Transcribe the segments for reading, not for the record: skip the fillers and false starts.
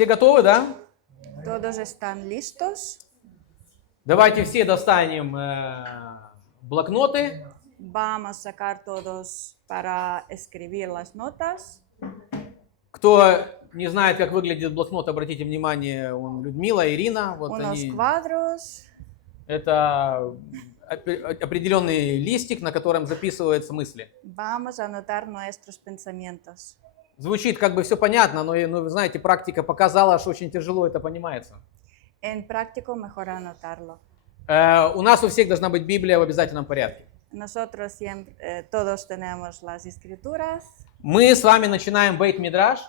Все готовы, да? ¿Todos están listos? Давайте все достанем блокноты. Vamos a sacar todos para escribir las notas. Кто не знает, как выглядит блокнот, обратите внимание, он Людмила, Ирина. Вот Unos они. cuadros. Это определенный листик, на котором записываются мысли. Vamos a anotar nuestros pensamientos. Звучит как бы все понятно, но вы знаете, практика показала, что очень тяжело это понимается. En práctico, mejor anotarlo. У нас у всех должна быть Библия в обязательном порядке. Nosotros siempre, todos tenemos las escrituras. Мы с вами начинаем Бейт-Мидраш.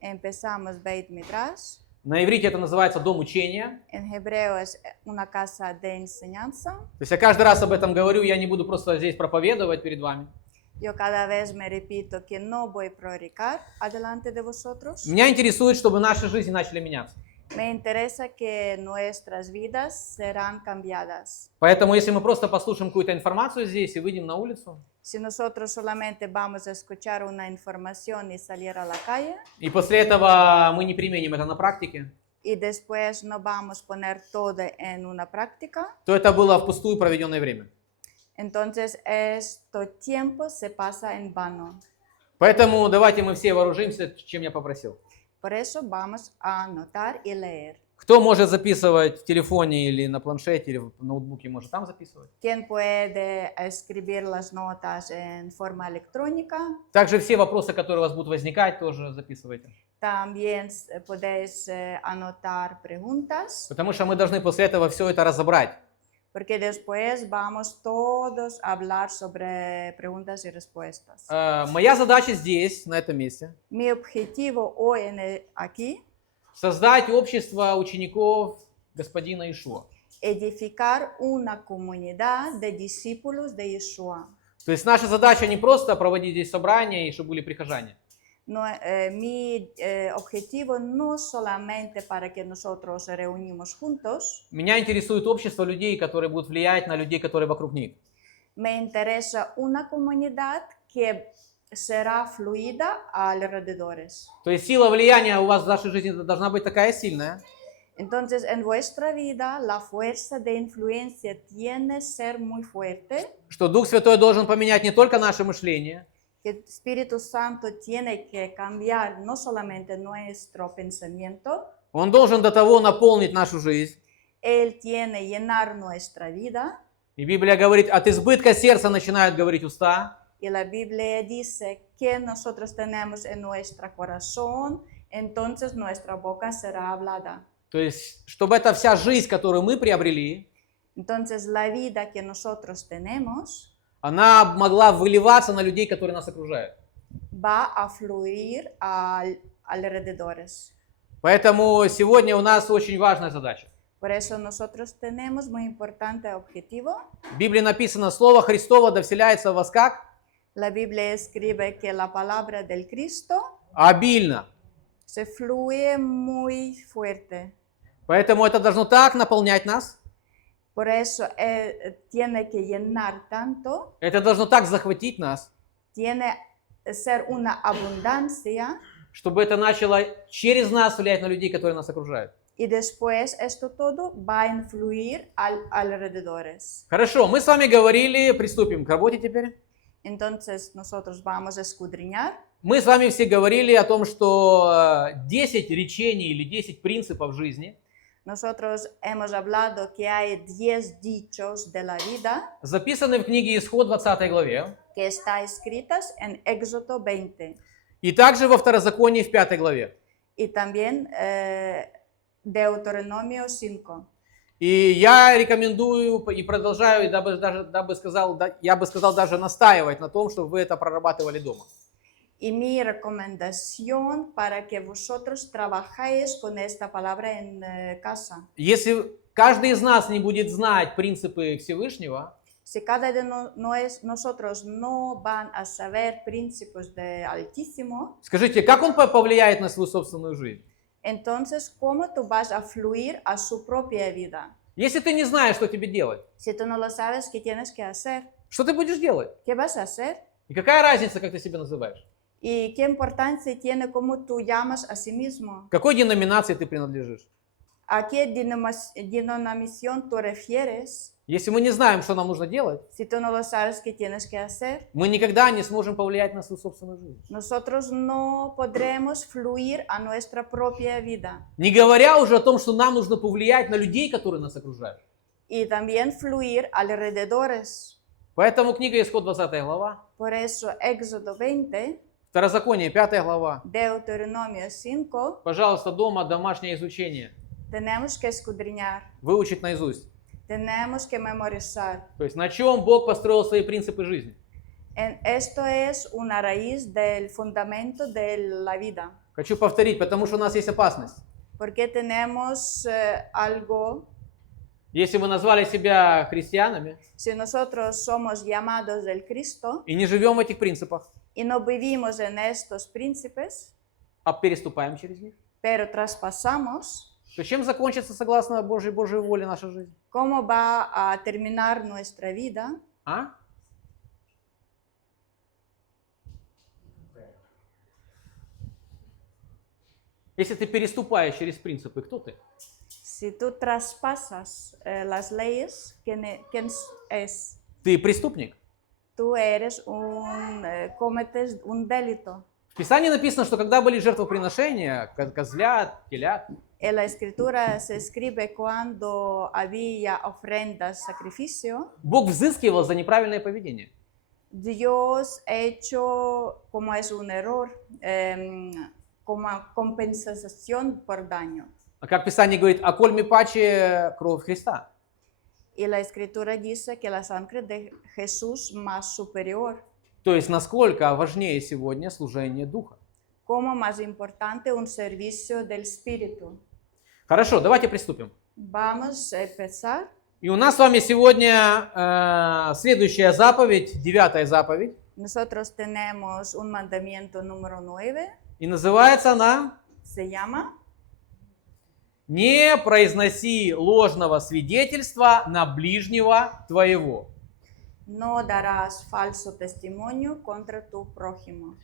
Empezamos Beit Midrash. На иврите это называется дом учения. En hebreo es una casa de enseñanza. То есть я каждый раз об этом говорю, я не буду просто здесь проповедовать перед вами. Yo cada vez me repito que no voy a predicar adelante de vosotros. Меня интересует, чтобы наши жизни начали меняться. Me interesa que nuestras vidas serán cambiadas. Поэтому, если мы просто послушаем какую-то информацию здесь и выйдем на улицу, Si nosotros solamente vamos a escuchar una información y salir a la calle, и после этого мы не применим это на практике, y después no vamos a poner todo en una práctica, то это было впустую проведенное время. entonces este tiempo se pasa en vano. Поэтому давайте мы все вооружимся, чем я попросил. Por eso vamos a anotar y leer. Кто может записывать в телефоне или на планшете, или в ноутбуке, может там записывать. ¿Quién puede escribir las notas en forma electrónica? Также все вопросы, которые у вас будут возникать, тоже записывайте. También podéis anotar preguntas, Потому что мы должны после этого все это разобрать. porque después vamos todos a hablar sobre preguntas y respuestas. Моя задача здесь, на этом месте, Mi objetivo hoy aquí, создать общество учеников господина Иешуа. edificar una comunidad de discípulos de Yeshua. То есть наша задача не просто проводить здесь собрания и чтобы были прихожане. No, mi objetivo no solamente para que nosotros reunimos juntos. Меня интересует общество людей, которые будут влиять на людей, которые вокруг них. Me interesa una comunidad que será fluida alrededores. То есть сила влияния у вас в вашей жизни должна быть такая сильная, Entonces, en vuestra vida, la fuerza de influencia tiene que ser muy fuerte, что Дух Святой должен поменять не только наше мышление, que el Espíritu Santo tiene que cambiar no solamente nuestro pensamiento, Он должен до того наполнить нашу жизнь. Él tiene que llenar nuestra vida. И Библия говорит, от избытка сердца начинают говорить уста. Y la Biblia dice que nosotros tenemos en nuestro corazón, entonces nuestra boca será hablada. То есть, чтобы эта вся жизнь, которую мы приобрели, Entonces la vida que nosotros tenemos она могла выливаться на людей, которые нас окружают. va a fluir alrededores. Поэтому сегодня у нас очень важная задача. Por eso nosotros tenemos muy importante objetivo. В Библии написано, Слово Христово да вселяется в вас как? La Biblia escribe que la palabra del Cristo Обильно. se fluye muy fuerte. Поэтому это должно так наполнять нас, Por eso tiene que llenar tanto, это должно так захватить нас, tiene que ser una abundancia. чтобы это начало через нас влиять на людей, которые нас окружают. Y después esto todo va a influir alrededores. Хорошо, мы с вами говорили, приступим к работе теперь. Entonces nosotros vamos a escudriñar. Мы с вами все говорили о том, что 10 речений или 10 принципов жизни Nosotros hemos hablado que hay 10 dichos de la vida записаны в книге Исход 20 главе que están escritas en Éxodo 20 и также во Второзаконии в 5 главе. y también Deuteronomio 5. И я рекомендую и продолжаю, я бы сказал, даже настаивать на том, чтобы вы это прорабатывали дома. Y mi recomendación para que vosotros trabajáis con esta palabra en casa. Если каждый из нас не будет знать принципы Всевышнего, Si cada de nosotros no van a saber principios de Altísimo, скажите, как он повлияет на свою собственную жизнь? entonces, ¿cómo tú vas a fluir a su propia vida? Если ты не знаешь, что тебе делать, Si tú no lo sabes, ¿qué tienes que hacer? что ты будешь делать? ¿Qué vas a hacer? И какая разница, как ты себя называешь? ¿Y qué importancia tiene cómo tú llamas a sí mismo? К какой деноминации ты принадлежишь? ¿A qué denominación tú refieres? Если мы не знаем, что нам нужно делать, Si tú no lo sabes qué tienes que hacer, мы никогда не сможем повлиять на свою собственную жизнь. nosotros no podremos fluir a nuestra propia vida. Не говоря уже о том, что нам нужно повлиять на людей, которые нас окружают. Y también fluir alrededores. Поэтому книга Исход 20 глава, Por eso, Éxodo 20, Второзаконие 5 глава. Deuteronomio 5, Пожалуйста, дома домашнее изучение. tenemos que escudriñar, Выучить наизусть. tenemos que memorizar. То есть на чем Бог построил свои принципы жизни. Esto es una raíz del fundamento de la vida, Хочу повторить, потому что у нас есть опасность. porque tenemos algo, Если мы назвали себя христианами si nosotros somos llamados del Cristo и не живем в этих принципах, y no vivimos en estos príncipes, а переступаем через них, pero traspasamos, то чем закончится, согласно Божьей воле, наша жизнь? ¿cómo va a terminar nuestra vida? А? Если ты переступаешь через принципы, кто ты? Si tú traspasas las leyes, ¿quién es? Ты преступник. Tú eres cometes un delito. В Писании написано, что когда были жертвоприношения, козлят, телят, En la escritura se escribe cuando había ofrendas, sacrificio, Бог взыскивал за неправильное поведение. Dios hecho como es un error, como compensación por daño. А как Писание говорит, а коль ми паче кровь Христа. Y la escritura dice que la sangre de Jesús más superior. То есть насколько важнее сегодня служение Духа. Como más importante un servicio del Espíritu. Хорошо, давайте приступим. Vamos a empezar. И у нас с вами сегодня следующая заповедь, 9-я заповедь. Nosotros tenemos un mandamiento número 9. И называется она Se llama: «Не произноси ложного свидетельства на ближнего твоего». No darás falso testimonio contra tu prójimo.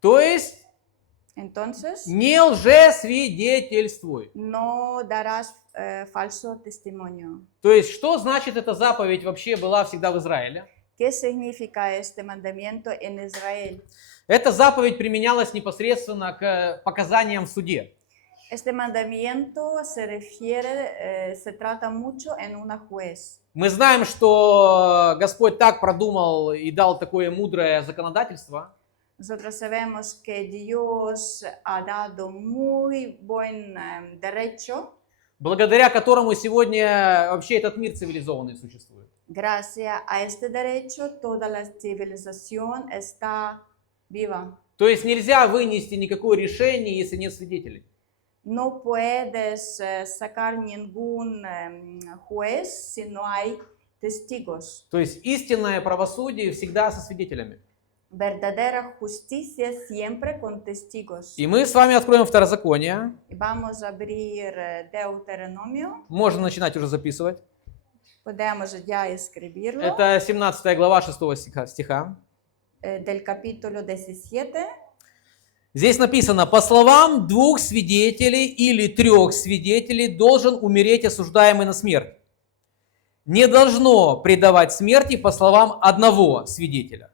То есть Entonces, не лжесвидетельствуй. no darás falso testimonio. То есть что значит эта заповедь вообще была всегда в Израиле? ¿Qué significa este mandamiento en Israel? Эта заповедь применялась непосредственно к показаниям в суде. Este mandamiento se refiere, se trata mucho en una juez. Мы знаем, что Господь так продумал и дал такое мудрое законодательство, Nosotros sabemos que Dios ha dado muy buen derecho, благодаря которому сегодня вообще этот мир цивилизованный существует. gracias a este derecho toda la civilización está viva. То есть нельзя вынести никакое решение, если нет свидетелей. No puedes sacar ningún juez si no hay testigos. То есть истинное правосудие всегда со свидетелями. Verdadera justicia siempre con testigos. И мы с вами откроем Второзаконие. Y vamos a abrir Deuteronomio. Можно начинать уже записывать. Podemos ya escribirlo. Это 17 глава 6 стиха. Del capítulo 17. Здесь написано: «По словам 2 свидетелей или 3 свидетелей должен умереть осуждаемый на смерть. Не должно предавать смерти по словам 1 свидетеля».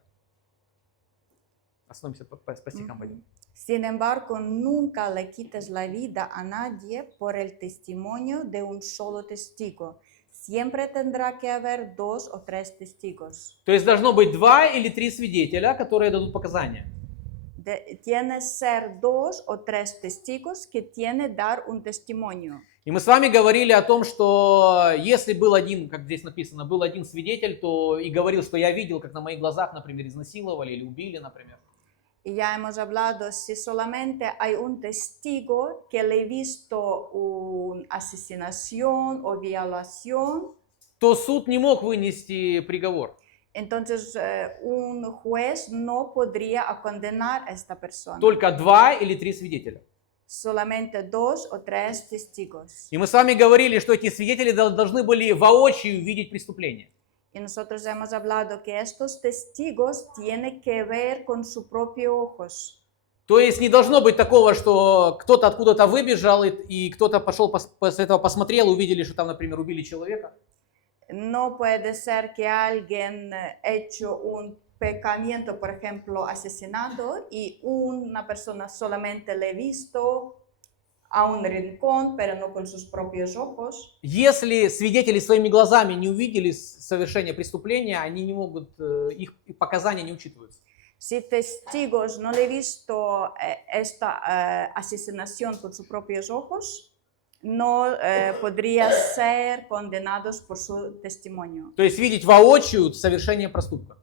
Остановимся по стихам пойдем. Sin embargo, nunca le quites la vida a nadie por el testimonio de un solo testigo. Siempre tendrá que haber 2 o 3 testigos. То есть должно быть 2 или 3 свидетеля, которые дадут показания. Tiene ser 2 o 3 testigos que tiene dar un testimonio. И мы с вами говорили о том, что если был один, как здесь написано, был один свидетель, то и говорил, что я видел, как на моих глазах, например, изнасиловали или убили, например. Y ya hemos hablado, si solamente hay un testigo que le he visto una asesinación o violación, то суд не мог вынести приговор. entonces un juez no podría condenar a esta persona. Только 2 или 3 свидетеля. Solamente 2 o 3 testigos. И мы с вами говорили, что эти свидетели должны были воочию видеть преступление. Y nosotros hemos hablado que estos testigos tienen que ver con sus propios ojos. То есть не должно быть такого, что кто-то откуда-то выбежал, и кто-то пошел после этого посмотрел, увидели, что там, например, убили человека. No puede ser que alguien hecho un pecamiento, por ejemplo, asesinado, y una persona solamente le ha visto a un rincón, pero no con sus propios ojos. Если свидетели своими глазами не увидели совершение преступления, они не могут, их показания не учитываются. Si testigos no le han visto esta asesinación con sus propios ojos, no podría ser condenados por su testimonio. То есть видеть воочию совершение проступка.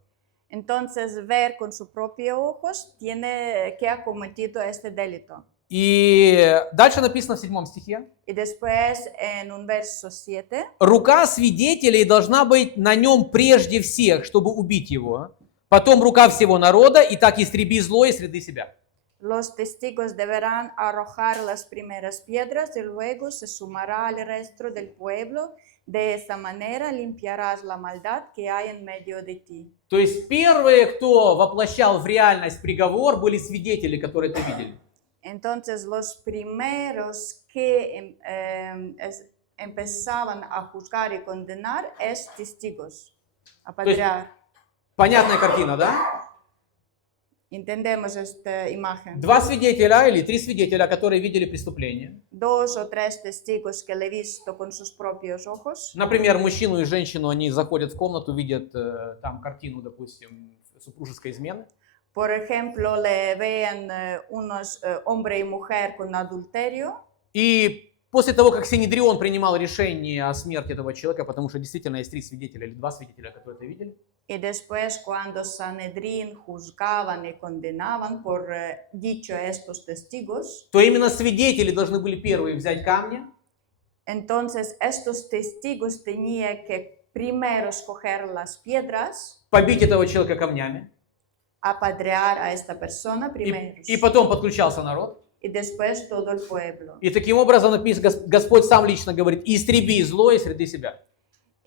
Entonces, ver con sus propios ojos tiene que ha cometido este delito. И дальше написано в 7 стихе. Y después, en un verso 7, Рука свидетелей должна быть на нем прежде всех, чтобы убить его. Потом рука всего народа, и так истреби зло из среды себя. los testigos deberán arrojar las primeras piedras y luego se sumará al resto del pueblo. De esa manera limpiarás la maldad que hay en medio de ti. То есть первые, кто воплощал в реальность приговор, были свидетели, которые это видели. Entonces, los primeros que empezaban a juzgar y condenar es testigos, apedrear. Понятная картина, да? Entendemos esta imagen. Два свидетеля или три свидетеля, которые видели преступление. Dos o tres testigos que le he visto con sus propios ojos. Например, мужчину и женщину, они заходят в комнату, видят там картину, допустим, супружеской измены. Por ejemplo, le ven unos hombre y mujer con adulterio. И после того, как Синедрион принимал решение о смерти этого человека, потому что действительно есть три свидетеля или два свидетеля, которые это видели. Y después, cuando Sanedrín juzgaban y condenaban por dicho a estos testigos, То именно свидетели должны были первые взять камни, entonces estos testigos tenían que primero escoger las piedras, побить этого человека камнями, apedrear a esta persona primero, и потом подключался народ. y después todo el pueblo. И таким образом написано, Господь сам лично говорит, истреби зло из среды себя.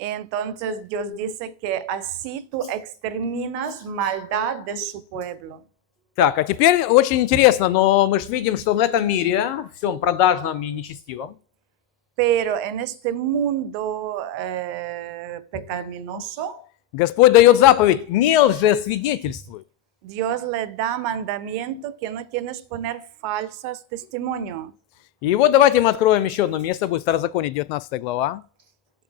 Y entonces Dios dice que así tú exterminas maldad de su pueblo. Так, а теперь очень интересно, но мы же видим, что в этом мире, всем продажном и нечестивом, Pero en este mundo pecaminoso, Господь дает заповедь, не лжесвидетельствуй. Dios le da mandamiento que no tienes poner falsas testimonio. И вот давайте мы откроем еще одно место, будет Второзаконие, 19 глава.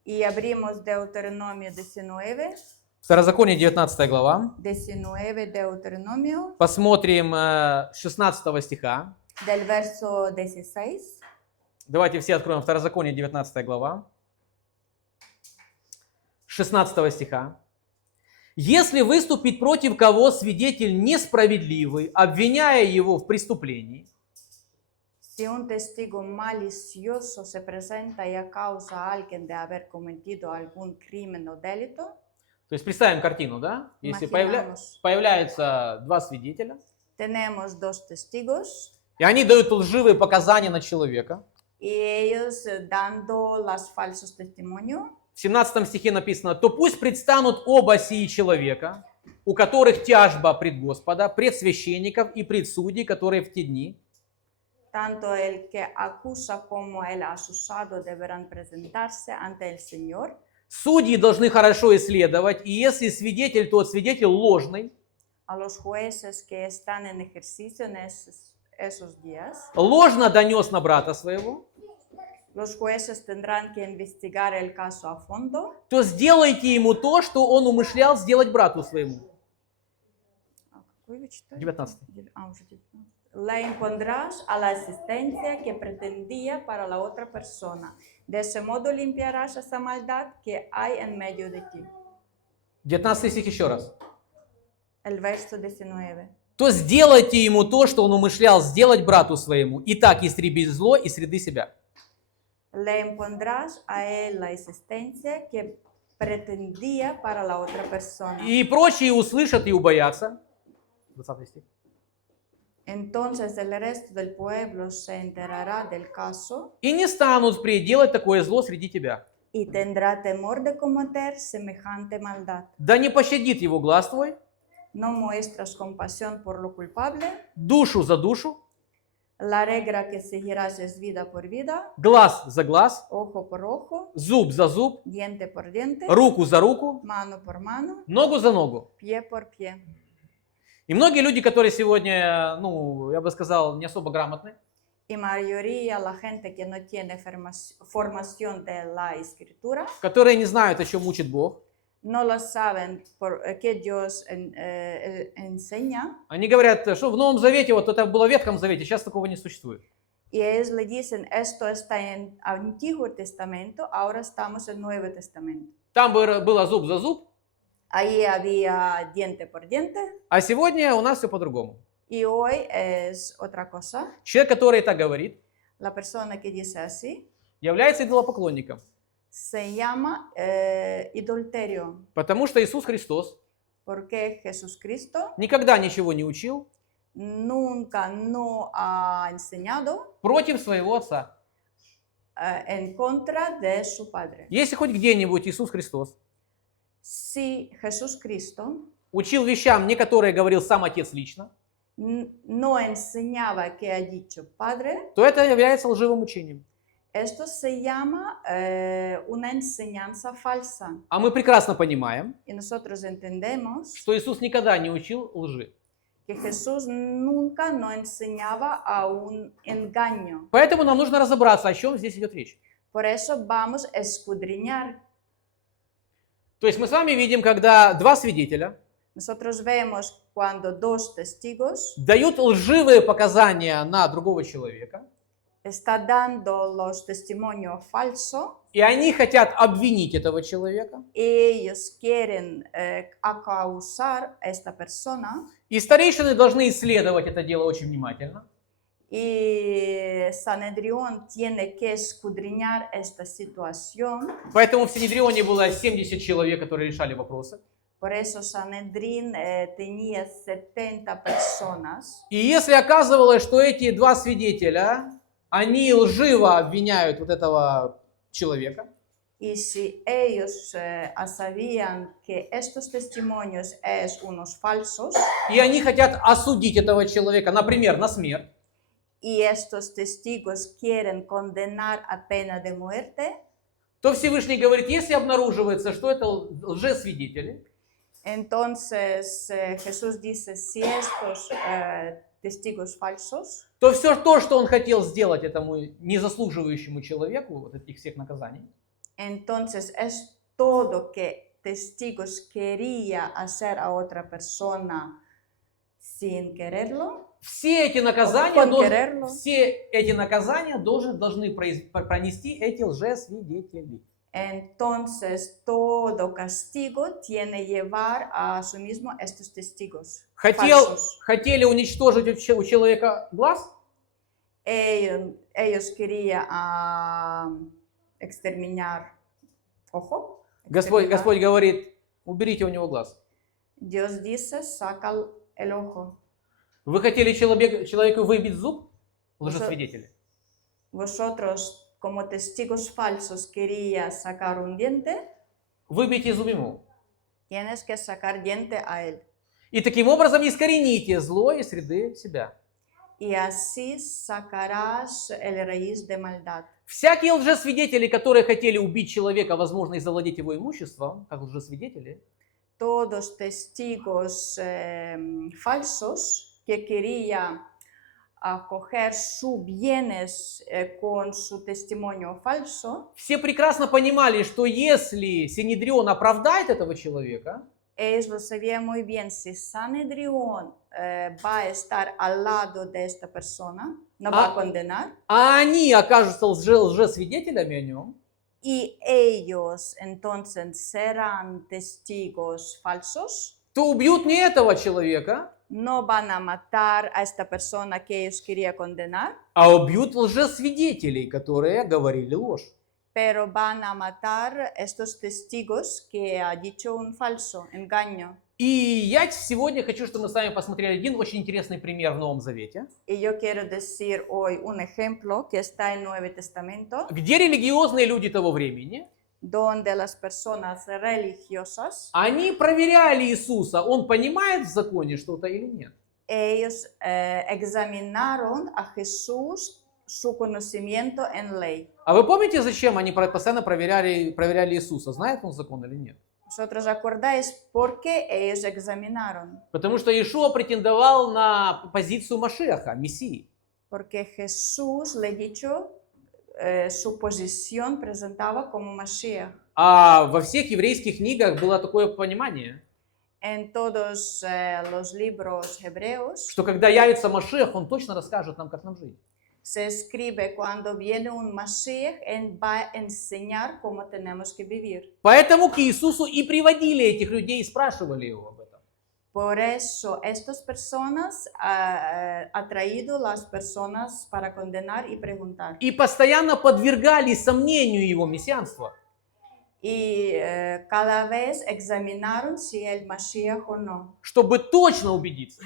Y abrimos Deuteronomio 19, Второзаконие, 19 глава. 19 Deuteronomio, Посмотрим 16 стиха. del verso 16. Давайте все откроем Второзаконие, 19 глава. 16 стиха. «Если выступит против кого свидетель несправедливый, обвиняя его в преступлении, Si un testigo malicioso se presenta y acusa a alguien de haber cometido algún crimen o delito, то есть представим картину, да? Если Imaginamos. появляются два свидетеля, tenemos dos testigos и они дают лживые показания на человека. y ellos dando las falsos testimonios. В 17 стихе написано, то пусть предстанут оба сии человека, у которых тяжба пред Господа, пред священников и пред судей, которые в те дни. Tanto el que acusa como el acusado deberán presentarse ante el Señor. Судьи должны хорошо исследовать, и если свидетель, тот свидетель ложный, A los jueces que están en ejercicio en esos días, ложно донес на брата своего, los jueces tendrán que investigar el caso a fondo. то сделайте ему то, что он умышлял сделать брату своему. 19. Le impondrás a la asistencia que pretendía para la otra persona. De ese modo limpiarás esa maldad que hay en medio de ti. 19 стих еще раз. El verso 19. То сделайте ему то, что он умышлял сделать брату своему, и так истреби зло из среды себя. Le impondrás a él la asistencia que pretendía para la otra persona. И прочие услышат и убоятся. 20 стих. Entonces el resto del pueblo se enterará del caso И не станут впредь делать такое зло среди тебя. y tendrá temor de cometer semejante maldad. Да не пощадит его глаз твой, No muestras compasión por lo culpable. душу за душу, La regla que seguirás es vida por vida, глаз за глаз, ojo por ojo, зуб за зуб, diente por diente, руку за руку, mano por mano, ногу за ногу. pie por pie. И многие люди, которые сегодня, ну, я бы сказал, не особо грамотны, Y mayoría la gente que no tiene formación de la escritura, которые не знают, о чем учит Бог, no lo saben por qué Dios enseña, они говорят, что в Новом Завете, вот это было в Ветхом Завете, сейчас такого не существует. y ellos le dicen, esto está en Antiguo Testamento, ahora estamos en Nuevo Testamento. Там было зуб за зуб, Ahí había diente por diente а сегодня у нас все по-другому. y hoy es otra cosa. Человек, который это говорит, La persona que dice así является идолопоклонником, se llama adulterio, потому что Иисус Христос porque Jesucristo никогда ничего не учил nunca no ha enseñado против своего Отца. en contra de su Padre. Если хоть где-нибудь Иисус Христос Si Jesucristo учил вещам, не которые говорил сам Отец лично, no enseñaba que ha dicho Padre, то это является лживым учением. esto se llama una enseñanza falsa. А мы прекрасно понимаем, Y nosotros entendemos что Иисус никогда не учил лжи. que Jesús nunca no enseñaba a un engaño. Поэтому нам нужно разобраться, о чем здесь идет речь. Por eso vamos a escudriñar. То есть мы с вами видим, когда два свидетеля Nosotros vemos cuando dos testigos дают лживые показания на другого человека, está dando los testimonios falsos и они хотят обвинить этого человека. y ellos quieren acusar a esta persona И старейшины должны исследовать это дело очень внимательно. y Sanedrión tiene que escudriñar esta situación. Поэтому в Синедрионе было 70 человек, которые решали вопросы. Por eso Sanedrín tenía 70 personas. И если оказывалось, что эти два свидетеля, они лживо обвиняют вот этого человека, Y si ellos sabían que estos testimonios es unos falsos и они хотят осудить этого человека, например, на смерть, y estos testigos quieren condenar a pena de muerte, то Всевышний говорит, если обнаруживается, что это лжесвидетели, entonces Jesús dice, si estos testigos falsos, то все то, что он хотел сделать этому незаслуживающему человеку, вот этих всех наказаний, entonces es todo que testigos quería hacer a otra persona sin quererlo. все эти наказания, Con quererlo. должны пронести эти лжесвидетели. Entonces, todo castigo tiene llevar a su mismo estos testigos falsos. Хотели уничтожить у человека глаз, Ellos querían exterminar ojo. Господь exterminar. говорит, уберите у него глаз. Dios dice, saca el ojo. Вы хотели человеку выбить зуб, лжесвидетели? Vosotros, como testigos falsos, quería sacar un diente, Выбейте зуб ему. tienes que sacar diente a él. И таким образом искорените зло из среды себя. Y así sacarás el raíz de maldad. Всякие лжесвидетели, которые хотели убить человека, возможно, и завладеть его имуществом, как лжесвидетели, Todos testigos falsos que querían acoger sus bienes con su testimonio falso, все прекрасно понимали, что если Синедрион оправдает этого человека, ellos lo sabían muy bien, si Sanedrión va a estar al lado de esta persona, no va a condenar, а они окажутся лжесвидетелями о нем, y ellos entonces serán testigos falsos, то убьют не этого человека, no van a matar a esta persona que ellos querían condenar, а убьют лжесвидетелей, которые говорили ложь. pero van a matar estos testigos que ha dicho un falso, engaño. И я сегодня хочу, чтобы мы с вами посмотрели один очень интересный пример в Новом Завете, Y yo quiero decir hoy un ejemplo que está en el Nuevo Testamento, где религиозные люди того времени donde las personas religiosas, они проверяли Иисуса, он понимает в законе что-то или нет. ellos examinaron a Jesús su conocimiento en ley. А вы помните, зачем они постоянно проверяли Иисуса? Знает он закон или нет? ¿Vosotros acordáis por qué ellos examinaron? Потому что Иешуа претендовал на позицию Машиаха, Мессии. Porque Jesús, le he dicho, su posición presentaba como Mashiach. А во всех еврейских книгах было такое понимание, En todos los libros hebreos что когда явится Машиах, он точно расскажет нам, как нам жить. se escribe cuando viene un Mashiach, él va a enseñar cómo tenemos que vivir. Поэтому к Иисусу и приводили этих людей и спрашивали его об этом. Por eso estas personas ha traído las personas para condenar y preguntar. И постоянно подвергали сомнению его мессианства. Y cada vez examinaron si el Mashiach o no, Чтобы точно убедиться.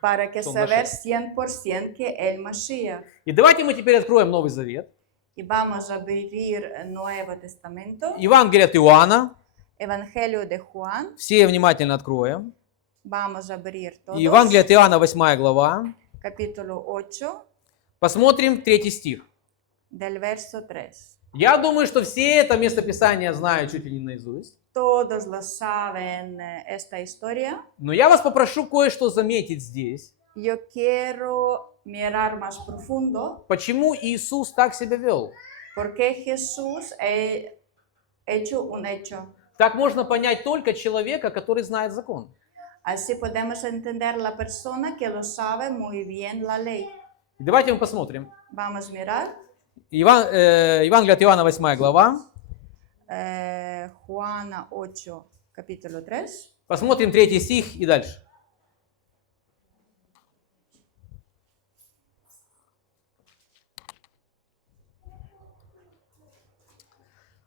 para que Son saber 100% que el Mashiach. И давайте мы теперь откроем Новый Завет. Y vamos a abrir el Nuevo Testamento, Евангелие от Иоанна. Evangelio de Juan. Все внимательно откроем. Vamos a abrir todos. Евангелие от Иоанна, 8 глава. Capítulo 8, Посмотрим 3 стих. del verso 3. Я думаю, что все это местописание знают чуть ли не наизусть. Todos lo saben esta historia. Но я вас попрошу кое-что заметить здесь. Yo quiero mirar más profundo Почему Иисус так себя вел? porque Jesús ha hecho un hecho. Так можно понять только человека, который знает закон. Así podemos entender la persona que lo sabe muy bien la ley. И давайте мы посмотрим. Vamos a mirar Евангелие от Иоанна, 8 глава. Juana 8, capítulo 3. Посмотрим 3 стих и дальше.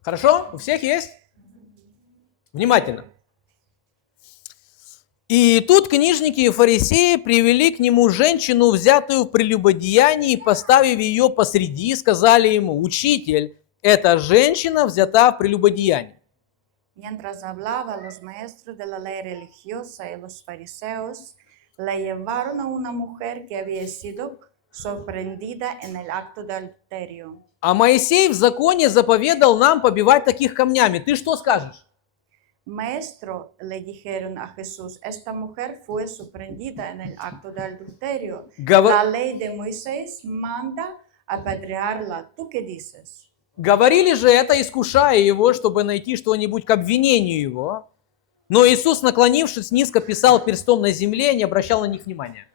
Хорошо? У всех есть? Внимательно. И тут книжники и фарисеи привели к нему женщину, взятую в прелюбодеянии, и, поставив ее посреди, сказали ему: «Учитель, эта женщина взята в прелюбодеянии». Mientras hablaba, los maestros de la ley religiosa y los fariseos le llevaron a una mujer que había sido sorprendida en el acto de adulterio. А Моисей в законе заповедал нам побивать таких камнями. Ты что скажешь? Maestro, le dijeron a Jesús, esta mujer fue sorprendida en el acto de adulterio. La ley de Moisés manda apedrearla. ¿Tú qué dices? Говорили же это, искушая его, чтобы найти что-нибудь к обвинению его. Но Иисус, наклонившись низко, писал перстом на земле и не обращал на них внимания.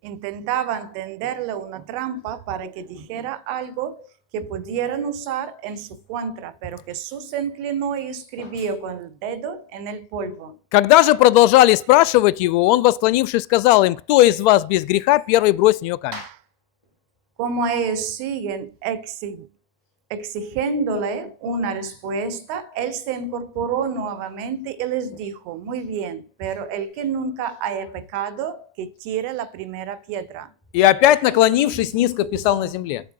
Intentaban tenderle una trampa para que dijera algo que pudieran usar en su contra, pero Jesús se inclinó y escribió con el dedo en el polvo. Когда же продолжали спрашивать его, он, восклонившись, сказал им: «Кто из вас без греха, первый брось в нее камень». Como ellos siguen exigiéndole una respuesta, él se incorporó nuevamente y les dijo: muy bien, pero el que nunca haya pecado, que tire la primera piedra. И опять, наклонившись низко, писал на земле.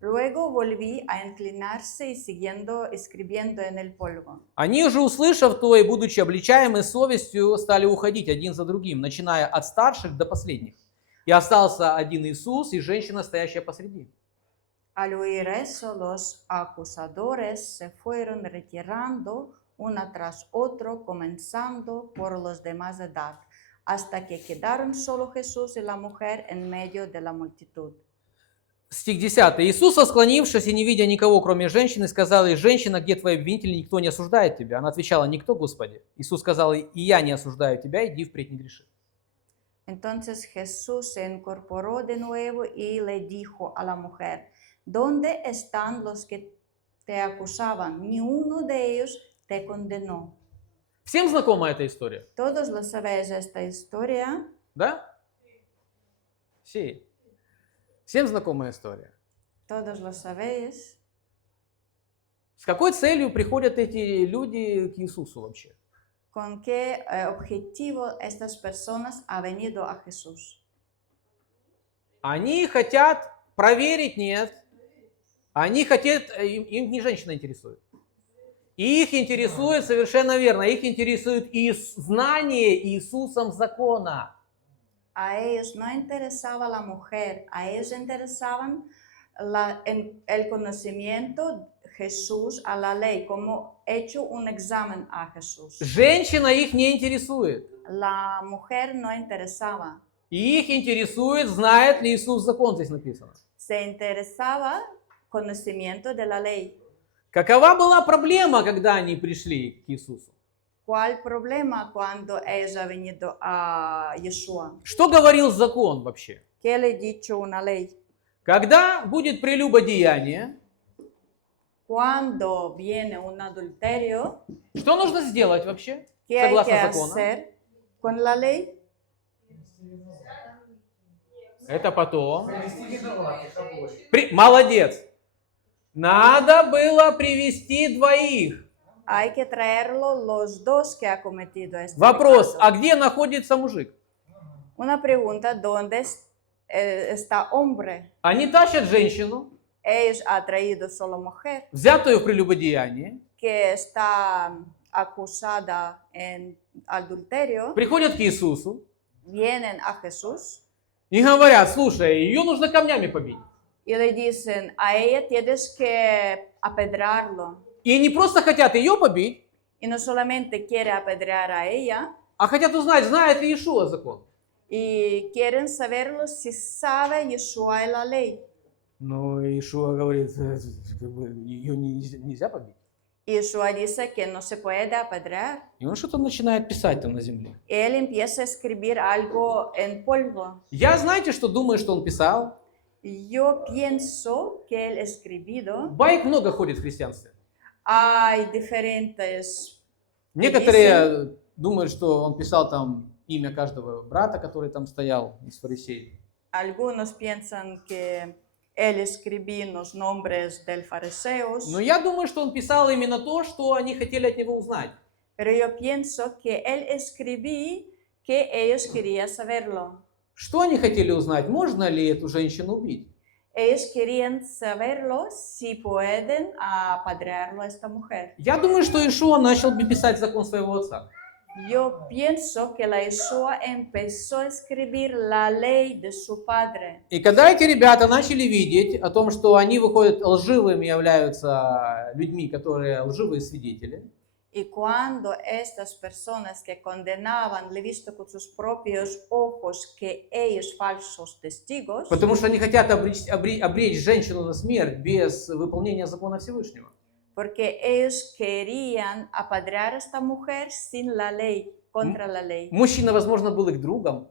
Luego volví a inclinarse y siguiendo escribiendo en el polvo. Они же, услышав то и будучи обличаемы совестью, стали уходить один за другим, начиная от старших до последних. И остался один Иисус и женщина, стоящая посреди. Al oír eso, los acusadores se fueron retirando uno tras otro, comenzando por los de más edad, hasta que quedaron solo Jesús y la mujer en medio de la multitud. Стих 10. Иисус, склонившись и не видя никого, кроме женщины, сказал ей: «Женщина, где твои обвинители? Никто не осуждает тебя». Она отвечала: «Никто, Господи». Иисус сказал ей: «И я не осуждаю тебя, иди впредь не греши». Entonces Jesús se incorporó de nuevo y le dijo a la mujer: ¿dónde están los que te acusaban? Ni uno de ellos te condenó. Всем знакома эта история? Todos lo sabéis esta historia. Да? Все. Всем знакомая история. Todos lo sabéis. С какой целью приходят эти люди к Иисусу вообще? ¿Con qué objetivo estas personas han venido a Jesús? Они хотят проверить, нет. Они хотят, им не женщина интересует. И их интересует, совершенно верно, их интересует знание Иисусом закона. A ellos no interesaba la mujer, a ellos interesaban el conocimiento Jesús a la ley, como hecho un examen a Jesús. Женщина их не интересует. La mujer no interesaba, И их интересует, знает ли Иисус закон, здесь написано. se interesaba conocimiento de la ley. Какова была проблема, когда они пришли к Иисусу? ¿Cuál problema cuando ellos han venido a Yeshua? Что говорил закон вообще? ¿Qué le he dicho una ley? Когда будет прелюбодеяние, Cuando viene un adulterio, что нужно сделать вообще, ¿qué hay que согласно закону? hacer con la ley? Это потом. Молодец. Надо было привести двоих. Hay que traerlo los dos que ha cometido este Вопрос, pecado. а где находится мужик? Una pregunta, ¿dónde está hombre? Они тащат женщину, Ellos ha traído solo mujer взятую в прелюбодеянии, que está acusada en adulterio, приходят к Иисусу vienen a Jesús и говорят, слушай, ее нужно камнями побить. y le dicen, a ella tienes que apedrearlo. И они просто хотят ее побить, Y no solamente quiere apedrear a ella, а хотят узнать, знает ли Иешуа закон. y quieren saberlo si sabe Yeshua la ley. Но Иешуа говорит, ее нельзя побить. Y Yeshua dice que no se puede apedrear. И он что-то начинает писать там на земле. Él empieza a escribir algo en polvo. Я, знаете, что думаю, что он писал? Yo pienso que el escribido, Баек много ходит в христианстве. hay diferentes, Некоторые думают, что он писал там имя каждого брата, который там стоял из фарисеев. algunos piensan que él escribió los nombres del fariseos, Но я думаю, что он писал именно то, что они хотели от него узнать. pero yo pienso que él escribió que ellos querían saberlo. Что они хотели узнать? Можно ли эту женщину убить? Ellos querían saberlo si pueden apedrearlo a esta mujer. Я думаю, что Иешуа начал бы писать закон своего отца. Yo pienso que la Yeshua empezó a escribir la ley de su padre. И когда эти ребята начали видеть о том, что они выходят лживыми, являются людьми, которые лживые свидетели, Y cuando estas personas que condenaban, le visto con sus propios ojos que ellos falsos testigos, потому что они хотят обречь женщину на смерть без выполнения закона Всевышнего. porque ellos querían apedrear a esta mujer sin la ley, contra la ley. Мужчина, возможно, был их другом.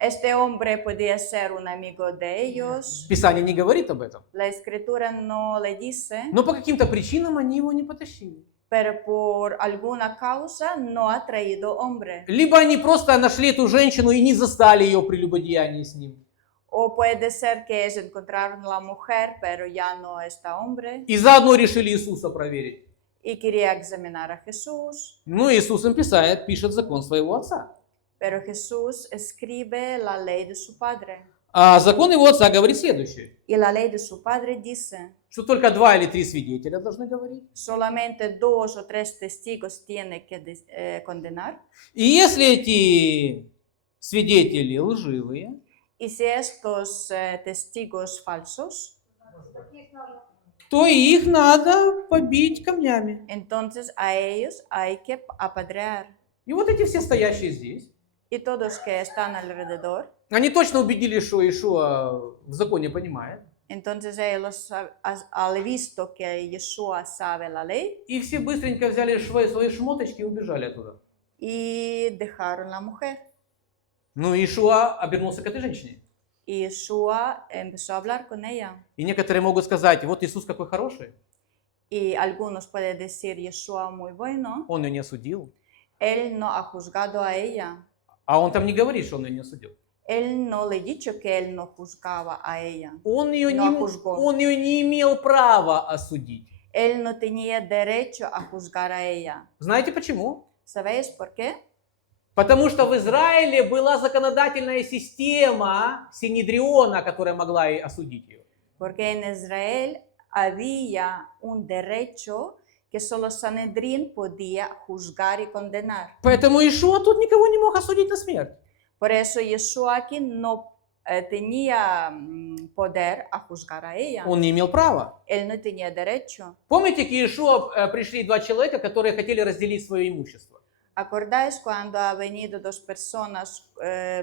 Este hombre podía ser un amigo de ellos. Писание не говорит об этом. La escritura no le dice, Но по каким-то причинам они его не потащили. pero por alguna causa no ha traído hombre. Либо они просто нашли эту женщину и не застали ее в прелюбодеянии с ним. O puede ser que ellos encontraron a la mujer, pero ya no está hombre, И заодно решили Иисуса проверить. y quería examinar a Jesús. Ну, Иисус им пишет закон своего отца. Pero Jesús escribe la ley de su padre. А закон его отца говорит следующее. Y la ley de su padre dice, Что только 2 или 3 свидетеля должны говорить. solamente 2 o 3 testigos tiene que condenar. И если эти свидетели лживые, Y si estos testigos falsos, то их надо побить камнями. entonces a ellos hay que apedrear. И вот эти все стоящие здесь, Y todos que están alrededor, они точно убедились, что Иешуа в законе понимает. entonces ellos han visto que Yeshua sabe la ley И все быстренько взяли свои шмоточки и убежали оттуда. y dejaron la mujer. Ну, Иешуа обернулся к этой женщине. Y Yeshua empezó a hablar con ella. И некоторые могут сказать, вот Иисус какой хороший, Y algunos pueden decir, Yeshua muy bueno, он ее не осудил. él no ha juzgado a ella. А он там не говорит, что он ее не осудил. Él no le ha dicho que él no juzgaba a ella. Он ее No juzgó. не имел права осудить. Él no tenía derecho a juzgar a ella. Знаете почему? ¿Sabéis por qué? Потому что в Израиле была законодательная система Синедриона, которая могла и осудить ее. Porque en Israel había un derecho que solo Sanedrín podía juzgar y condenar. Поэтому Иешуа тут никого не мог осудить на смерть. Por eso Yeshua aquí no tenía poder a juzgar a ella. Он не имел права. Él no tenía derecho. Помните, к Иешуа пришли два человека, которые хотели разделить свое имущество? ¿Acordáis cuando ha venido dos personas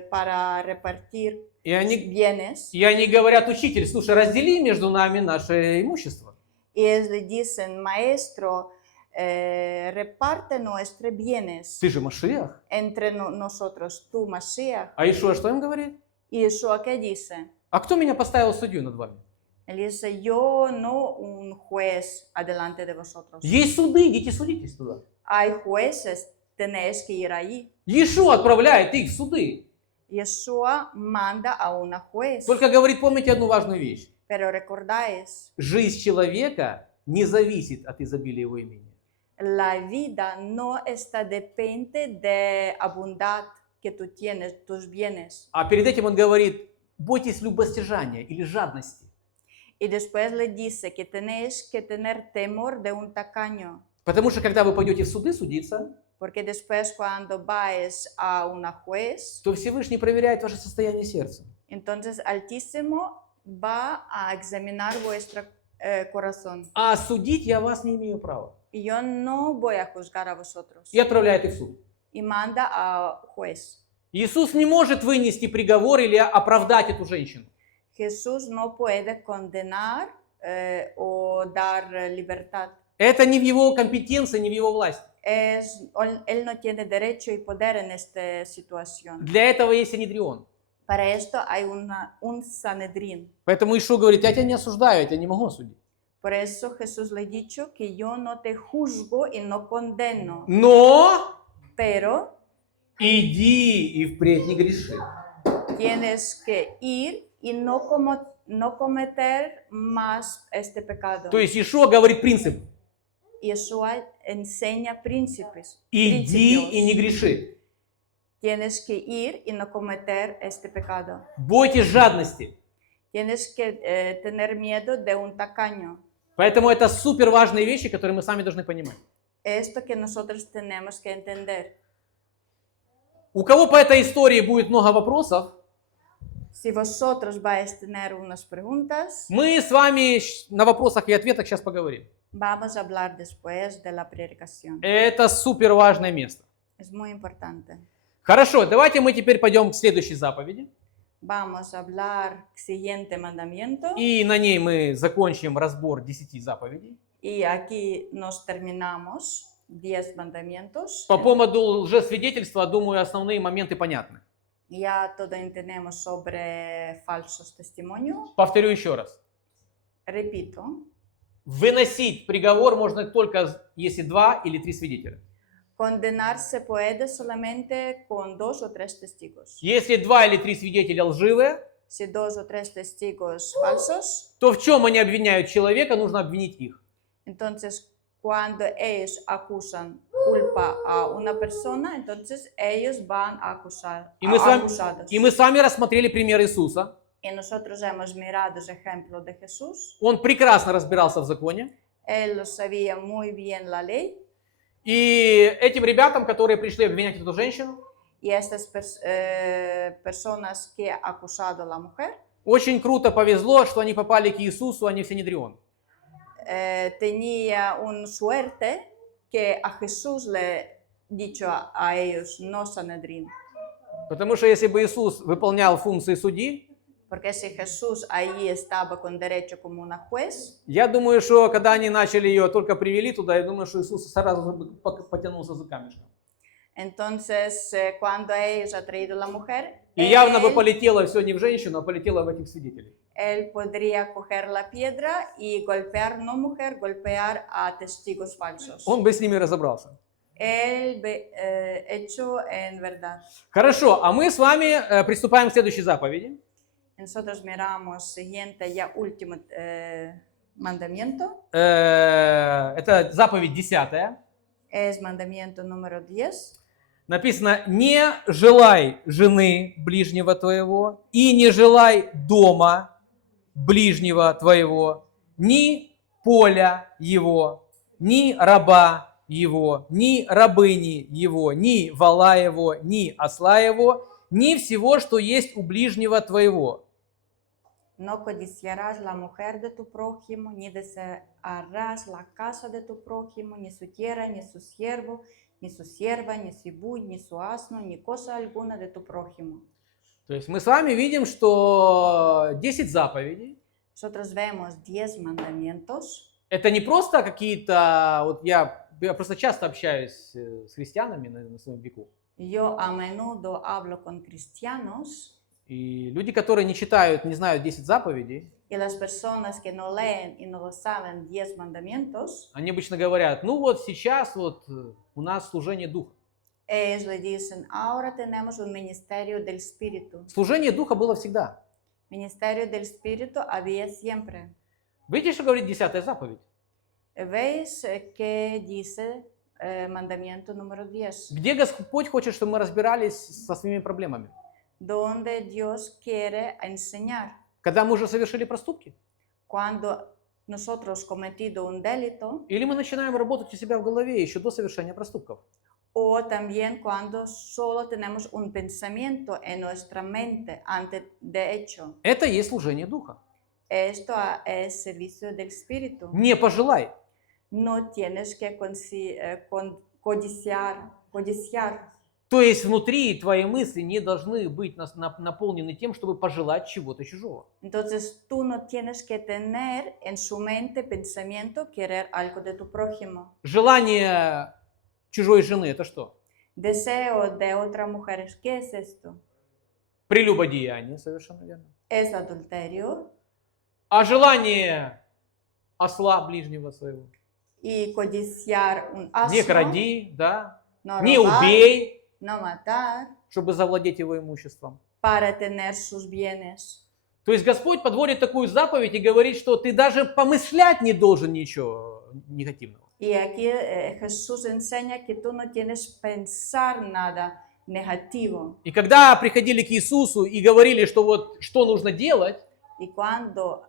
para repartir И они, bienes? и они говорят: учитель, слушай, раздели между нами наше имущество. Y ellos le dicen, maestro, reparte nuestros bienes Ты же Машиах. entre nosotros, tú, Mashiach. А Иешуа что им говорит? Y Yeshua, ¿qué dice? А кто меня поставил судью над вами? Él dice, yo no un juez adelante de vosotros. Есть суды, идите судитесь туда. Hay jueces, tenéis que ir allí. Иешуа отправляет их в суды. Yeshua manda a una juez. Только говорит, помните одну важную вещь. Pero recordáis, Жизнь человека не зависит от изобилия его имени. la vida no está depende de abundar que tú tienes, tus bienes. А перед этим он говорит: бойтесь любостяжания или жадности. Y después le dice que tenéis que tener temor de un tacaño. Потому что когда вы пойдете в суды судиться, Porque después cuando vais a una juez, то Всевышний проверяет ваше состояние сердца. entonces Altísimo va a examinar vuestro corazón. А судить я вас не имею права. Y yo no voy a juzgar a vosotros. И отправляет их в суд. Y manda a juez. Иисус не может вынести приговор или оправдать эту женщину. Jesús no puede condenar o dar libertad. Это не в его компетенции, не в его власти. Él no tiene derecho y poder en esta situación. Для этого есть Синедрион. Para esto hay un Sanedrín. Поэтому Иешуа говорит: я тебя не осуждаю, я тебя не могу осудить. Por eso Jesús le ha dicho que yo no te juzgo y no condeno, Но pero иди и впредь не греши. tienes que ir y no cometer más este pecado. То есть Иешуа говорит принцип: Yeshua enseña principios. иди и не греши. Tienes que ir y no cometer este pecado. Бойтесь жадности. Tienes que tener miedo de un tacaño. Поэтому это супер важные вещи, которые мы сами должны понимать. Esto que nosotros tenemos que entender. У кого по этой истории будет много вопросов, Si vosotros vais a tener unas preguntas, мы с вами на вопросах и ответах сейчас поговорим. vamos a hablar después de la predicación. Это супер важное место. Es muy importante. Хорошо, давайте мы теперь пойдем к следующей заповеди. Vamos a hablar siguiente mandamiento. И на ней мы закончим разбор 10 заповедей. Y aquí nos terminamos 10 mandamientos. По поводу лжесвидетельства, думаю, основные моменты понятны. Ya todo entendemos sobre falsos testimonios. Повторю еще раз. Repito, Выносить приговор можно только если 2 или 3 свидетеля. condenar se puede solamente con 2 o 3 testigos. Если 2 или 3 свидетеля лживые, Si 2 o 3 testigos falsos, то в чем они обвиняют человека, нужно обвинить их. entonces cuando ellos acusan culpa a una persona, entonces ellos van a acusar И мы с вами, acusados. и мы с вами рассмотрели пример Иисуса. Y nosotros hemos mirado el ejemplo de Jesús. Он прекрасно разбирался в законе. Él lo sabía muy bien la ley. И этим ребятам, которые пришли обвинять эту женщину, Y estas personas que ha acusado a la mujer, очень круто повезло, что они попали к Иисусу, а не в Синедрион. tenía una suerte que a Jesús le dicho a ellos, no Sanedrín. Потому что если бы Иисус выполнял функции судьи, Porque si Jesús ahí estaba con derecho como una juez, я думаю, что когда они начали ее, только привели туда, я думаю, что Иисус сразу бы потянулся за камешком. entonces cuando ellos ha traído la mujer, И явно бы полетело все не в женщину, а полетело в этих свидетелей. él podría coger la piedra y golpear, no mujer, golpear a testigos falsos. Он бы с ними разобрался. Él hecho en verdad. Хорошо, а мы с вами приступаем к следующей заповеди. Nosotros miramos siguiente, ya último mandamiento. Это заповедь 10. Es mandamiento número 10. Написано: не желай жены ближнего твоего, и не желай дома ближнего твоего, ни поля его, ни раба его, ни рабыни его, ни вола его, ни осла его, ни всего, что есть у ближнего твоего. No codiciarás la mujer de tu prójimo, ni desearás la casa de tu prójimo, ni su tierra, ni su siervo, ni su sierva, ni su buey, ni su asno, ni cosa alguna de tu prójimo. То есть мы с вами видим, что 10 заповедей Nosotros vemos 10 mandamientos. это не просто какие-то, вот я просто часто общаюсь с христианами на своем веку. Yo a menudo hablo con cristianos И люди, которые не читают, не знают 10 заповедей, y las personas que no leen y no lo saben 10 mandamientos, они обычно говорят, ну вот сейчас вот у нас служение духа. ellos le dicen, ahora tenemos un ministerio del Espíritu. Служение духа было всегда. Ministerio del Espíritu había siempre. Видите, что говорит 10 заповедь? ¿Veis qué dice mandamiento número 10? Где Господь хочет, чтобы мы разбирались со своими проблемами? Donde Dios quiere enseñar. Когда мы уже совершили проступки? Cuando nosotros cometido un delito Или мы начинаем работать у себя в голове еще до совершения проступков? o también cuando solo tenemos un pensamiento en nuestra mente antes de hecho. Это и есть служение духа. Esto es servicio del Espíritu. Не пожелай. No tienes que codiciar. То есть внутри твои мысли не должны быть наполнены тем, чтобы пожелать чего-то чужого. Entonces tú no tienes que tener en su mente pensamiento querer algo de tu prójimo. Желание чужой жены – это что? Deseo de otra mujer, ¿qué es esto? Прелюбодеяние, совершенно верно. Es adulterio. А желание осла ближнего своего? Y codiciar un Не asno, кради, да? no Не robar, убей, no matar, чтобы завладеть его имуществом. para tener sus bienes. То есть Господь подводит такую заповедь и говорит, что ты даже помышлять не должен ничего негативного. Y aquí Jesús enseña que tú no tienes pensar nada negativo. И когда приходили к Иисусу и говорили, что вот что нужно делать, Y cuando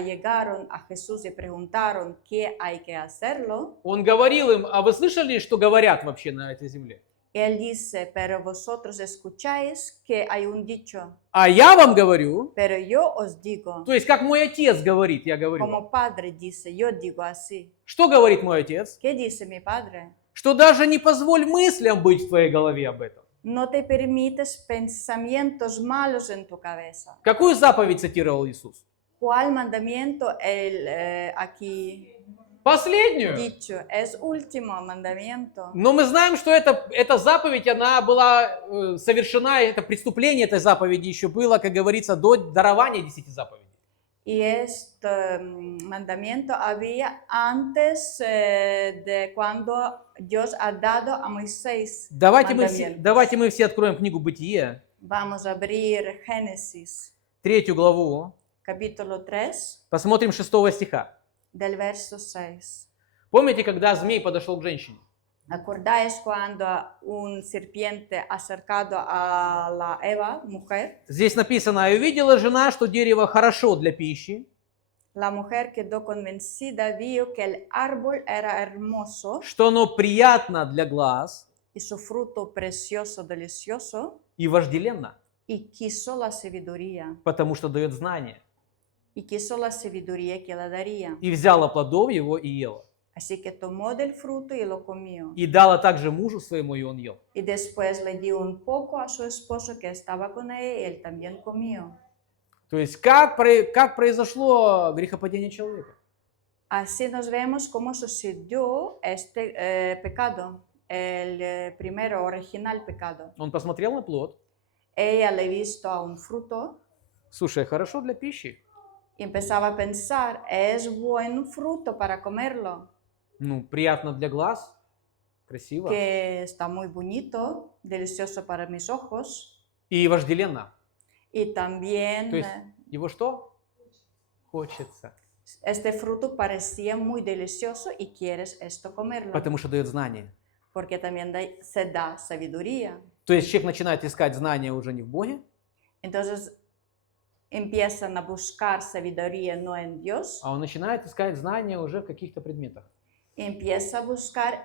llegaron a Jesús y preguntaron qué hay que hacerlo, Он говорил им, а вы слышали, что говорят вообще на этой земле? Él dice, pero vosotros escucháis que hay un dicho, А я вам говорю, pero yo os digo, то есть как мой отец говорит, я говорю. como padre dice, yo digo así. Что говорит мой отец? ¿Qué dice mi padre? Что даже не позволь мыслям быть в твоей голове об этом. No te permites pensamientos malos en tu cabeza. Какую заповедь цитировал Иисус? ¿Cuál mandamiento él aquí Последнюю. dicho? Es último mandamiento. Но мы знаем, что эта заповедь, она была совершена, это преступление этой заповеди еще было, как говорится, до дарования 10 заповедей. Y este mandamiento había antes de cuando Dios ha dado a Moisés Давайте mandamientos. мы все откроем книгу Бытие, Vamos a abrir Génesis, 3 главу, capítulo 3, посмотрим 6 стиха. del verso 6. Помните, когда змей подошел к женщине? ¿Acordáis cuando un serpiente acercado a la Eva, mujer? Здесь написано, «И увидела жена, что дерево хорошо для пищи, La mujer quedó convencida, vio que el árbol era hermoso что оно приятно для глаз y su fruto precioso, delicioso, и вожделенно, y quiso la sabiduría. потому что дает знание. Y quiso la sabiduría que la daría. И взяла плодов его и ела. Así que tomó del fruto y lo comió. И дала также мужу своему, и он ел». Y después le dio un poco a su esposo que estaba con ella y él también comió. То есть как произошло грехопадение человека? Así nos vemos cómo sucedió este pecado, el primero original pecado. Он посмотрел на плод. Ella le visto a un fruto Слушай, хорошо для пищи. y empezaba a pensar, es buen fruto para comerlo, Ну, приятно для глаз, красиво. que está muy bonito, delicioso para mis ojos И вожделенно. y también То есть его что? Хочется. este fruto parecía muy delicioso y quieres esto comerlo, Потому что дает знание. porque también se da sabiduría. То есть человек начинает искать знания уже не в Боге, Entonces empiezan a buscar sabiduría no en Dios, а он начинает искать знания уже в каких-то предметах. Empieza a buscar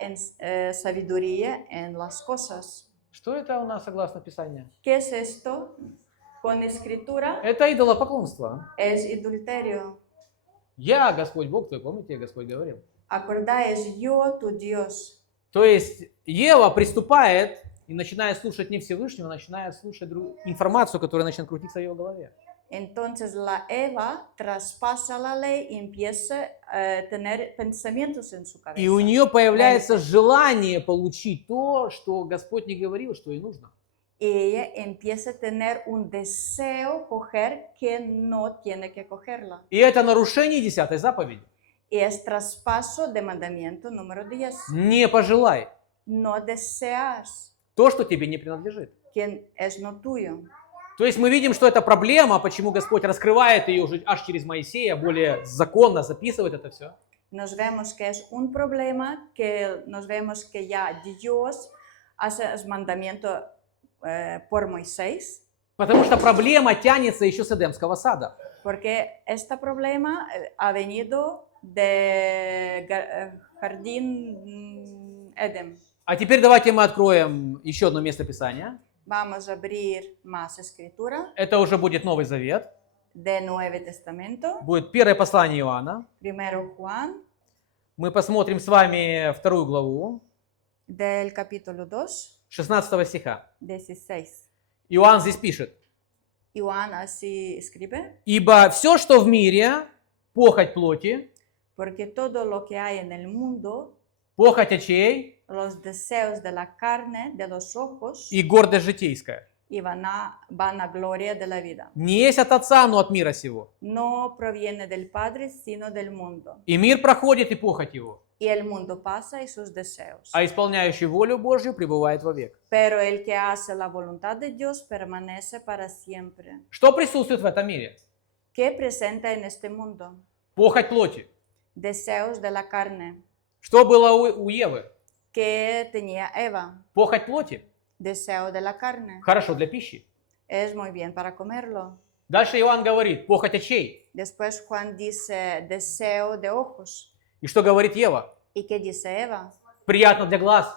sabiduría en las cosas. Что это у нас согласно Писанию? ¿Qué es esto? Con escritura Это идолопоклонство. es adulterio. Я Господь Бог твой, помните, Господь говорил. Acordáis, yo tu Dios. То есть Ева приступает и начинает слушать не Всевышнего, начинает слушать информацию, которая начинает крутиться в ее голове. Entonces la Eva traspasa la ley y empieza a tener pensamientos en su cabeza. И у нее появляется желание получить то, что Господь не говорил, что ей нужно. Y ella empieza a tener un deseo coger que no tiene que cogerla. И это нарушение 10-й заповеди. Y es traspaso de mandamiento número 10. Не пожелай No deseas то, что тебе не принадлежит. quien es no tuyo. То есть мы видим, что это проблема, почему Господь раскрывает ее уже аж через Моисея, более законно записывает это все. Nos vemos que es un problema, que nos vemos que ya Dios hace el mandamiento por Moisés, Потому что проблема тянется еще с Эдемского сада. porque este problema ha venido de jardín Edén. А теперь давайте мы откроем еще одно место Писания. Vamos a abrir más escritura Это уже будет Новый Завет. de Nuevo Testamento, Будет первое послание Иоанна. primero Juan, Мы посмотрим с вами 2 главу, del capítulo 2, 16 стиха. 16. Иоанн здесь пишет. Juan así escribe, «Ибо все, что в мире, похоть плоти, porque todo lo que hay en el mundo, похоть очей los deseos de la carne, de los ojos, и гордость житейская, y vanagloria de la vida, не есть от Отца, но от мира сего. no proviene del Padre, sino del mundo. И мир проходит, и похоть его, Y el mundo pasa y sus deseos. а исполняющий волю Божью пребывает вовек». Pero el que hace la voluntad de Dios permanece para siempre. Что присутствует в этом мире? ¿Qué presenta en este mundo? Похоть плоти. Deseos de la carne. Что было у Евы? ¿Qué tenía Eva? Похоть плоти. Deseo de la carne. Хорошо для пищи. Es muy bien para comerlo. Дальше Иоанн говорит, похоть очей. Después Juan dice deseo de ojos. И что говорит Ева? ¿Y qué dice Eva? Приятно для глаз.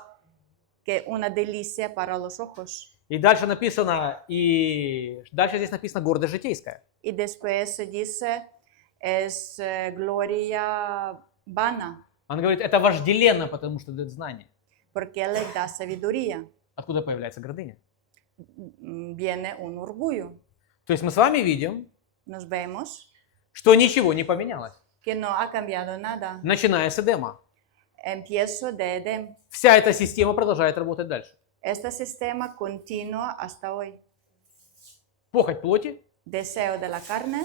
Que una delicia para los ojos. И дальше написано, дальше здесь написано гордость житейская. Y después se dice es gloria vana. Он говорит, это вожделенно, потому что дает знание. Porque le da sabiduría. Откуда появляется гордыня? Viene un orgullo. То есть мы с вами видим, Nos vemos что ничего не поменялось, que no ha cambiado nada. начиная с Эдема. Empiezo de Edén. Вся эта система продолжает работать дальше. Este sistema continúa hasta hoy. Похоть плоти, Deseo de la carne,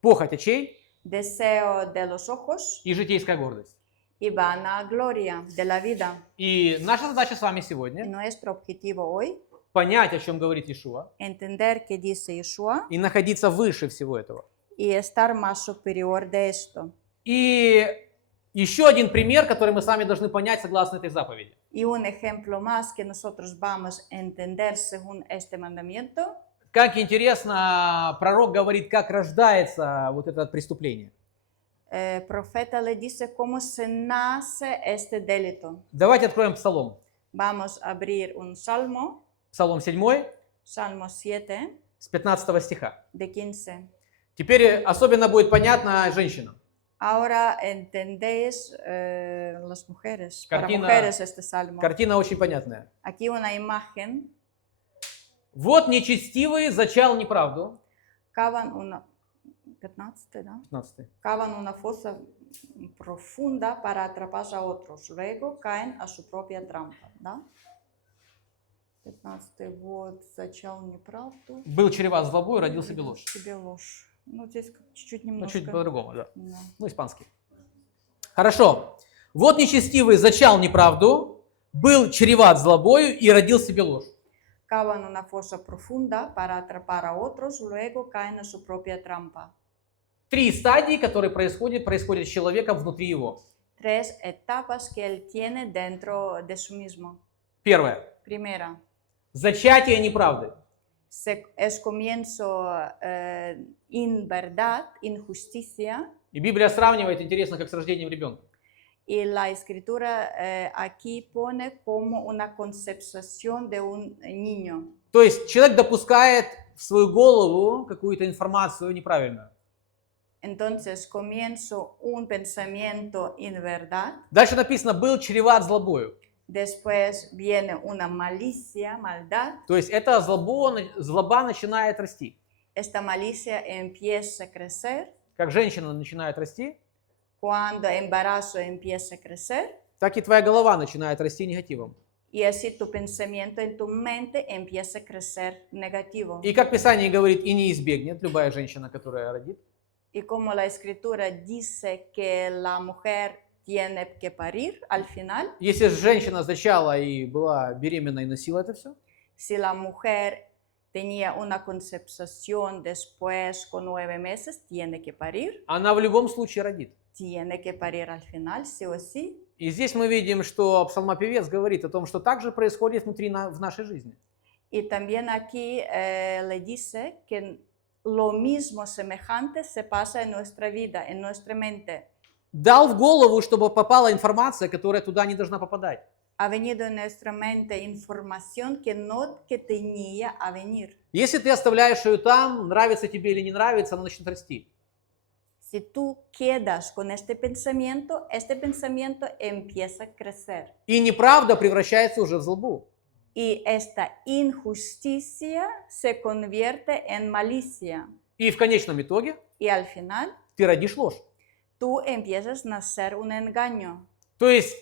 похоть очей deseo de los ojos и житейская гордость. y vanagloria de la vida. И наша задача с вами Y сегодня nuestro objetivo hoy, понять, о чем говорит Иешуа, entender qué dice Yeshua и находиться выше всего этого. y estar más superior de esto. И еще один пример, который мы с вами должны понять согласно этой заповеди. Y un ejemplo más que nosotros vamos a entender según este mandamiento. Как интересно, пророк говорит, как рождается вот это преступление. Profeta le dice cómo se nace este delito. Давайте откроем Псалом. Vamos a abrir un salmo, Псалом 7, Salmo 7, с 15 стиха. de 15. Теперь особенно будет понятно женщинам. Ahora entendéis las mujeres, para Картина- mujeres este salmo. Картина очень понятная. Aquí una imagen, Вот нечестивый зачал неправду. cavan una, 15, ¿no? 15. Cavan una fosa profunda para atrapar a otros, luego caen a su propia trampa, ¿да? 15 вот, зачал неправду. Был чреват злобой, родил себе ложь. Себе ложь. Ну, здесь чуть-чуть Ну, немножко. чуть по-другому, да. Да. Ну, испанский. Хорошо. Вот нечестивый зачал неправду, был чреват злобою и родил себе ложь. Cavan una fosa profunda para atrapar a otros, luego caen a su propia trampa. 3 стадии, которые происходят с человеком внутри его. 3 etapas que él tiene dentro de sí mismo. Первое. Primera, Зачатие неправды. es comienzo in verdad, injusticia, И Библия сравнивает, интересно, как с рождением ребенка. Y la escritura aquí pone como una concepción de un niño. То есть человек допускает в свою голову какую-то информацию неправильную. Entonces comienzo un pensamiento en verdad, Дальше написано, был чреват злобою. después viene una malicia, maldad. То есть эта злоба начинает расти. Esta malicia empieza a crecer. Как женщина начинает расти, Cuando embarazo empieza a crecer, так и твоя голова начинает расти негативом. y así tu pensamiento en tu mente empieza a crecer negativo. И как Писание говорит, и не избегнет любая женщина, которая родит. Y como la escritura dice que la mujer tiene que parir al final, Если женщина зачала и была беременна и носила это все, si la mujer tenía una concepción después con 9 meses, tiene que parir. она в любом случае родит. Tiene que parir al final, sí o sí. И здесь мы видим, что псалмопевец говорит о том, что так же происходит внутри в нашей жизни. Y también aquí le dice que lo mismo semejante se pasa en nuestra vida, en nuestra mente. Дал в голову, чтобы попала информация, которая туда не должна попадать. Ha venido en nuestra mente información que no que tenía a venir. Если ты оставляешь ее там, нравится тебе или не нравится, она начнет расти. Si tú quedas con este pensamiento empieza a crecer. И неправда превращается уже в злобу. Y esta injusticia se convierte en malicia. И в конечном итоге Y al final, ты родишь ложь. tú empiezas a nacer un engaño. То есть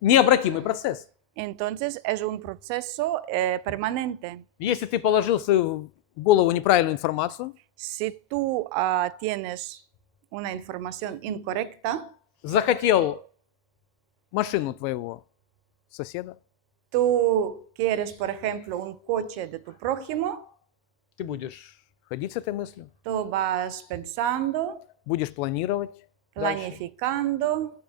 необратимый процесс. Entonces, es un proceso permanente. Если ты положил в свою голову неправильную информацию, Si tú tienes una información incorrecta, захотел машину твоего соседа, tú quieres, por ejemplo, un coche de tu prójimo, ты будешь ходить с этой мыслью, tú vas pensando, будешь планировать, дальше, planificando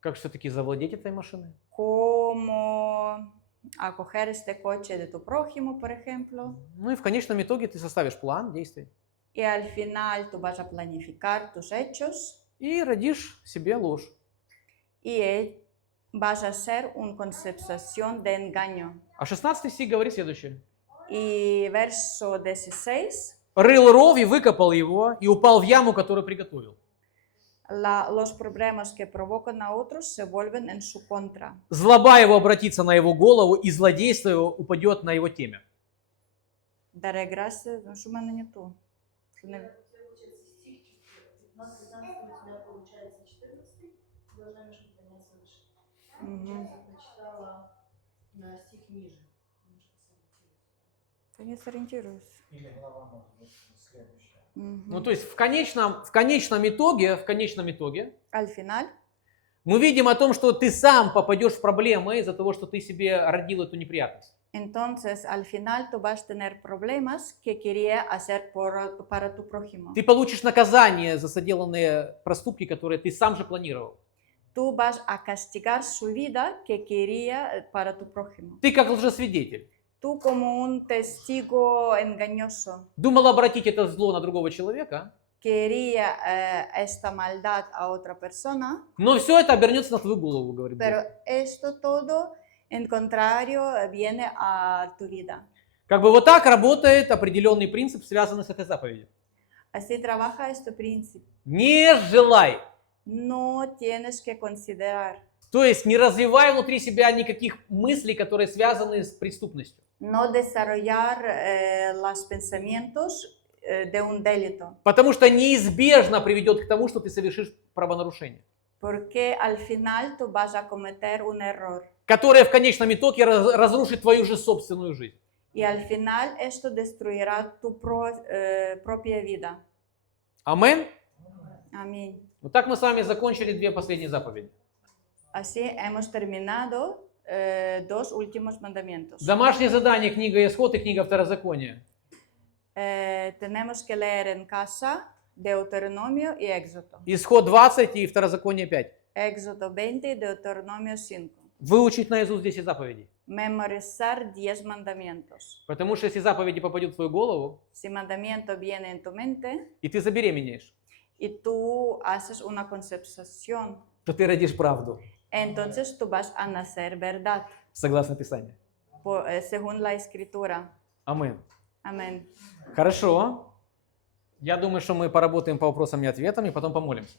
как все-таки завладеть этой машиной. cómo acoger este coche de tu prójimo, por ejemplo. Ну и в конечном итоге ты составишь план действий Y al final tú vas a planificar tus hechos и родишь себе ложь. y vas a hacer una concepción de engaño. А 16 стих говорит следующее. Y verso 16, Рыл ров и выкопал его, и упал в яму, которую приготовил. los problemas que provocan a otros se vuelven en su contra. Злоба его обратится на его голову, и злодейство его упадет на его темя. Daré gracias, no su mano не ту. Я не сориентируюсь. Или глава может быть следующая. Ну, то есть в конечном итоге Al final, мы видим о том, что ты сам попадешь в проблемы из-за того, что ты себе родил эту неприятность. entonces, al final tú vas a tener problemas que quería hacer para tu prójimo. Ты получишь наказание за соделанные проступки, которые ты сам же планировал. Tú vas a castigar su vida que quería para tu prójimo. Ты как лжесвидетель. Tú como un testigo engañoso Думал обратить это зло на другого человека, quería esta maldad a otra persona, но все это обернется на твою голову, говорит Бог. pero esto todo en contrario viene a tu vida. Как бы вот так работает определенный принцип, связанный с этой заповедью. Así trabaja este principio. Не желай. No tienes que considerar, То есть не развивай внутри себя никаких мыслей, которые связаны с преступностью. no desarrollar los pensamientos de un delito, Потому что неизбежно приведет к тому, что ты совершишь правонарушение, porque al final tú vas a cometer un error. которое в конечном итоге разрушит твою же собственную жизнь. Y al final esto destruirá tu propia vida. Амин? Amén. Вот так мы с вами закончили две последние заповеди. Así hemos terminado dos últimos mandamientos. Домашнее задание, книга Исход и книга Второзакония. Tenemos que leer en casa Deuteronomio y Éxodo. Исход 20 и Второзаконие 5. Éxodo 20 y Deuteronomio 5. Выучить наизусть 10 заповедей. Memorizar 10 mandamientos. Потому что если заповеди попадут в твою голову, Si mandamiento viene en tu mente и ты забеременеешь, y tú haces una concepción, то ты родишь правду. entonces tú vas a nacer verdad, согласно Писанию. según la escritura. Амин. Amén. Хорошо. Я думаю, что мы поработаем по вопросам и ответам, и потом помолимся.